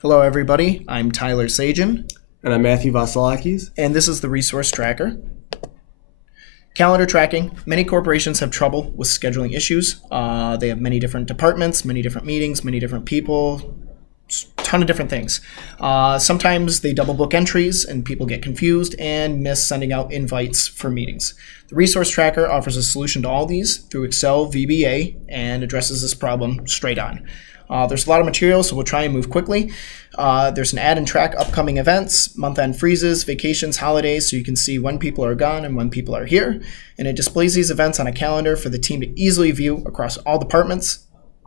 Hello everybody, I'm Tyler Sajan. And I'm Matthew Vasilakis. And this is the Resource Tracker. Calendar tracking. Many corporations have trouble with scheduling issues. They have many different departments, many different meetings, many different people, a ton of different things. Sometimes they double book entries and people get confused and miss sending out invites for meetings. The Resource Tracker offers a solution to all these through Excel VBA and addresses this problem straight on. There's a lot of material, so we'll try and move quickly. There's an add and track upcoming events, month-end freezes, vacations, holidays, so you can see when people are gone and when people are here. And it displays these events on a calendar for the team to easily view across all departments.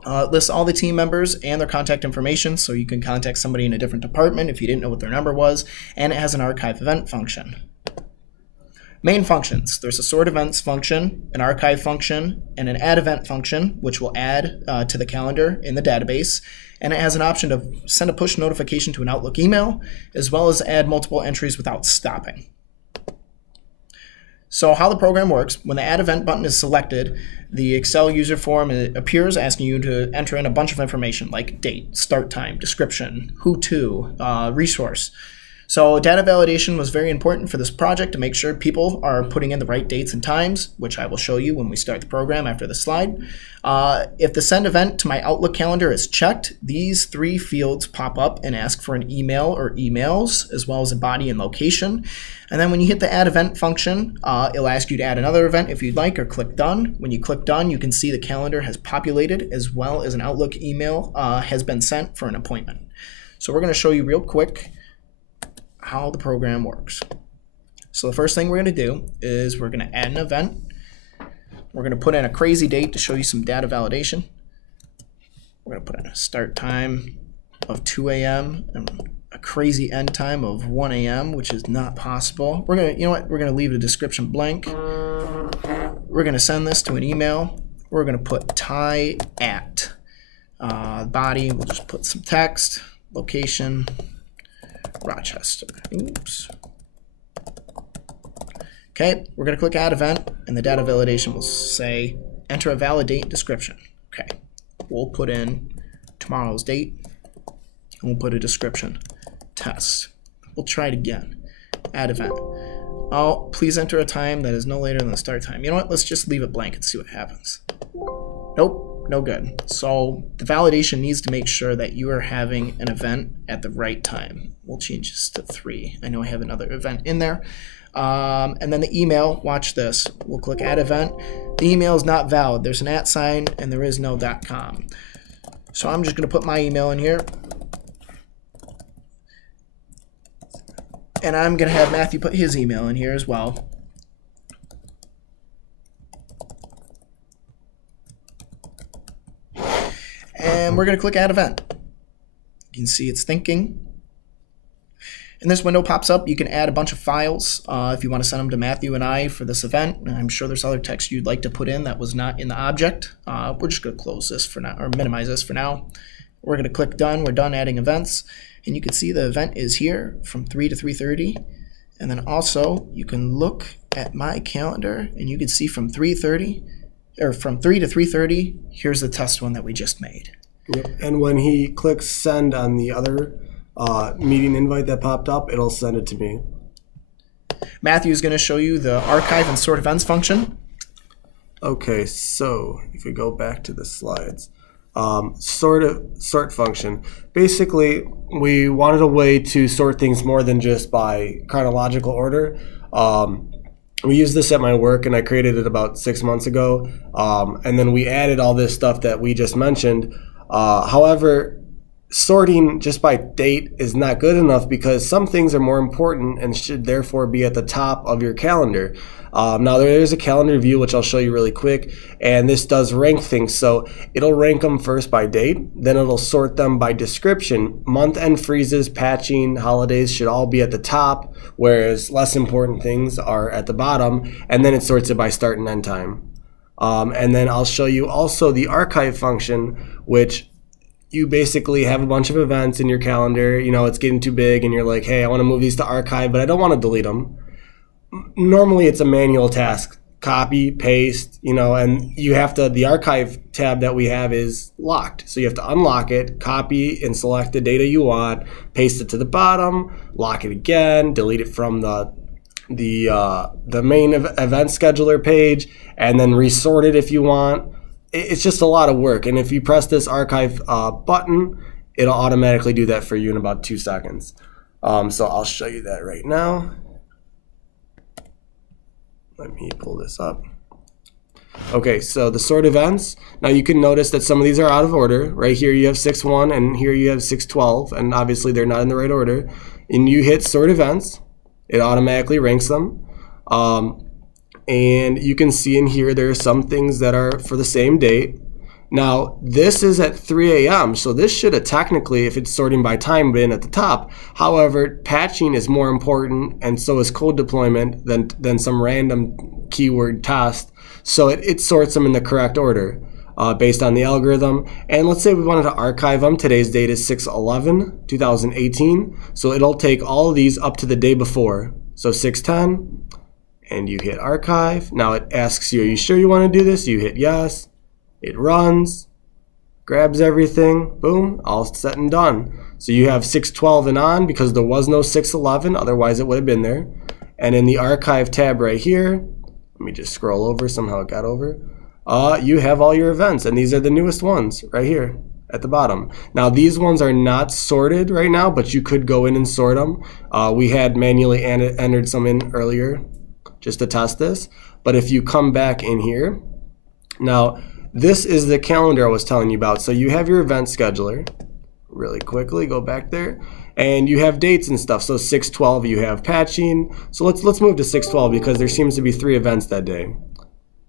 It lists all the team members and their contact information, so you can contact somebody in a different department if you didn't know what their number was. And it has an archive event function. Main functions. There's a sort events function, an archive function, and an add event function, which will add to the calendar in the database. And it has an option to send a push notification to an Outlook email, as well as add multiple entries without stopping. So how the program works, when the add event button is selected, the Excel user form appears asking you to enter in a bunch of information like date, start time, description, who to, resource. So data validation was very important for this project to make sure people are putting in the right dates and times, which I will show you when we start the program after the slide. If the send event to my Outlook calendar is checked, these three fields pop up and ask for an email or emails, as well as a body and location. And then when you hit the add event function, it'll ask you to add another event if you'd like, or click done. When you click done, you can see the calendar has populated, as well as an Outlook email has been sent for an appointment. So we're going to show you real quick how the program works. So the first thing we're going to do is we're going to add an event. We're going to put in a crazy date to show you some data validation. We're going to put in a start time of 2 a.m. and a crazy end time of 1 a.m., which is not possible. We're going to, we're going to leave the description blank. We're going to send this to an email. We're going to put tie at body. We'll just put some text, location, Rochester. Oops. Okay, we're going to click add event, and the data validation will say enter a valid date description. Okay, we'll put in tomorrow's date, and we'll put a description, test. We'll try it again, add event. Oh, please enter a time that is no later than the start time. You know what, let's just leave it blank and see what happens. Nope. No good. So the validation needs to make sure that you are having an event at the right time. We'll change this to 3. I know I have another event in there. And then the email, watch this. We'll click add event. The email is not valid. There's an @ sign and there is no .com. So I'm just going to put my email in here. And I'm going to have Matthew put his email in here as well. And we're going to click add event. You can see it's thinking. And this window pops up. You can add a bunch of files if you want to send them to Matthew and I for this event. And I'm sure there's other text you'd like to put in that was not in the object. We're just going to close this for now, or minimize this for now. We're going to click done. We're done adding events. And you can see the event is here from 3 to 3:30. And then also you can look at my calendar and you can see from 3:30 or from 3 to 3:30, here's the test one that we just made. Yep. And when he clicks send on the other meeting invite that popped up, it'll send it to me. Matthew is going to show you the archive and sort events function. Okay, so if we go back to the slides, sort function. Basically, we wanted a way to sort things more than just by chronological order. We used this at my work, and I created it about 6 months ago. And then we added all this stuff that we just mentioned. However, sorting just by date is not good enough because some things are more important and should therefore be at the top of your calendar. Now there is a calendar view, which I'll show you really quick, and this does rank things. So it'll rank them first by date, then it'll sort them by description. Month-end freezes, patching, holidays should all be at the top, whereas less important things are at the bottom, and then it sorts it by start and end time. And then I'll show you also the archive function, which you basically have a bunch of events in your calendar. You know, it's getting too big and you're like, hey, I want to move these to archive, but I don't want to delete them. Normally it's a manual task copy, paste, you know, and you have to, the archive tab that we have is locked. So you have to unlock it, copy and select the data you want, paste it to the bottom, lock it again, delete it from the main event scheduler page, and then resort it if you want. It's just a lot of work. And if you press this archive button, it'll automatically do that for you in about 2 seconds. So I'll show you that right now. Let me pull this up. Okay, so the sort events. Now you can notice that some of these are out of order. Right here you have 6.1 and here you have 6.12, and obviously they're not in the right order. And you hit sort events, it automatically ranks them. And you can see in here there are some things that are for the same date. Now this is at 3 a.m. so this should have technically, if it's sorting by time, been at the top. However, patching is more important, and so is code deployment than some random keyword test. So it sorts them in the correct order based on the algorithm. And let's say we wanted to archive them. Today's date is 6/11/2018. So it'll take all of these up to the day before. So 6/10, and you hit archive. Now it asks you, are you sure you want to do this? You hit yes. It runs, grabs everything, boom, all set and done. So you have 6/12 and on because there was no 6/11, otherwise it would have been there. And in the archive tab right here, let me just scroll over, somehow it got over. You have all your events, and these are the newest ones right here at the bottom. Now these ones are not sorted right now, but you could go in and sort them. We had manually entered some in earlier just to test this. But if you come back in here, now this is the calendar I was telling you about. So you have your event scheduler. Really quickly, go back there. And you have dates and stuff. So 6/12, you have patching. So let's move to 6/12 because there seems to be 3 events that day.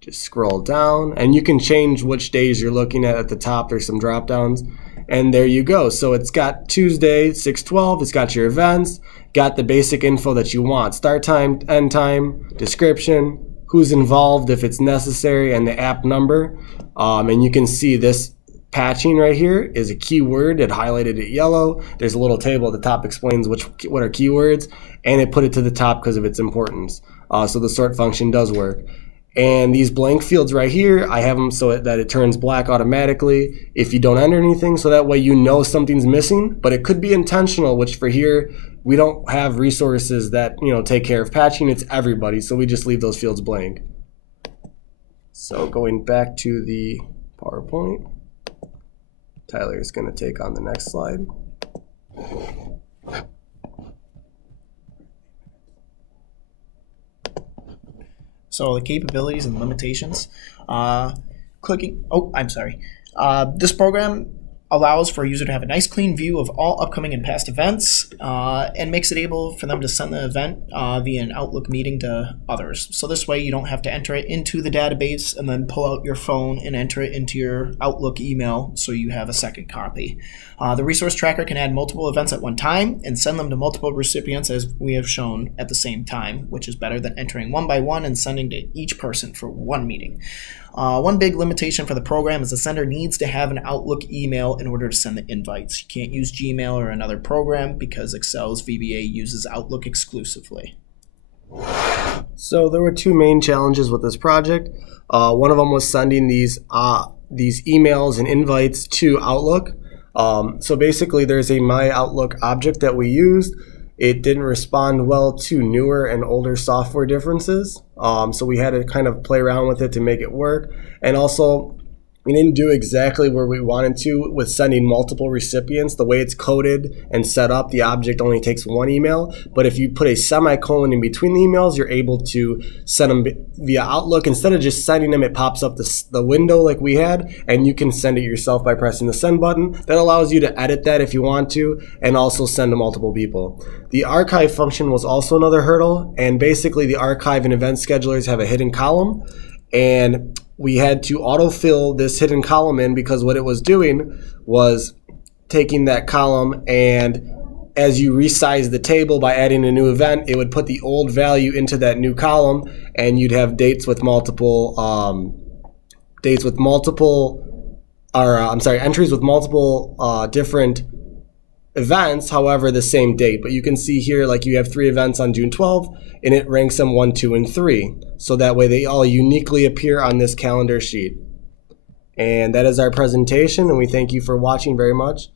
Just scroll down, and you can change which days you're looking at the top. There's some drop downs. And there you go. So it's got Tuesday, 6/12. It's got your events, got the basic info that you want. Start time, end time, description, who's involved if it's necessary, and the app number. And you can see this patching right here is a keyword. It highlighted it yellow. There's a little table at the top explains what are keywords, and it put it to the top because of its importance. So the sort function does work. And these blank fields right here, I have them so that it turns black automatically if you don't enter anything, so that way you know something's missing, but it could be intentional, which for here, we don't have resources that take care of patching. It's everybody, so we just leave those fields blank. So going back to the PowerPoint, Tyler is going to take on the next slide. So the capabilities and limitations. This program allows for a user to have a nice clean view of all upcoming and past events and makes it able for them to send the event via an Outlook meeting to others. So this way you don't have to enter it into the database and then pull out your phone and enter it into your Outlook email so you have a second copy. The resource tracker can add multiple events at one time and send them to multiple recipients as we have shown at the same time, which is better than entering one by one and sending to each person for one meeting. One big limitation for the program is the sender needs to have an Outlook email in order to send the invites. You can't use Gmail or another program because Excel's VBA uses Outlook exclusively. So there were 2 main challenges with this project. One of them was sending these emails and invites to Outlook. So basically there's a My Outlook object that we used. It didn't respond well to newer and older software differences. So we had to kind of play around with it to make it work. And also, we didn't do exactly where we wanted to with sending multiple recipients. The way it's coded and set up, the object only takes 1 email. But if you put a semicolon in between the emails, you're able to send them via Outlook. Instead of just sending them, it pops up the window like we had, and you can send it yourself by pressing the send button. That allows you to edit that if you want to, and also send to multiple people. The archive function was also another hurdle, and basically the archive and event schedulers have a hidden column, and we had to autofill this hidden column in because what it was doing was taking that column, and as you resize the table by adding a new entries with multiple different events, however, the same date. But you can see here, like you have 3 events on June 12th, and it ranks them 1, 2, and 3. So that way they all uniquely appear on this calendar sheet. And that is our presentation, and we thank you for watching very much.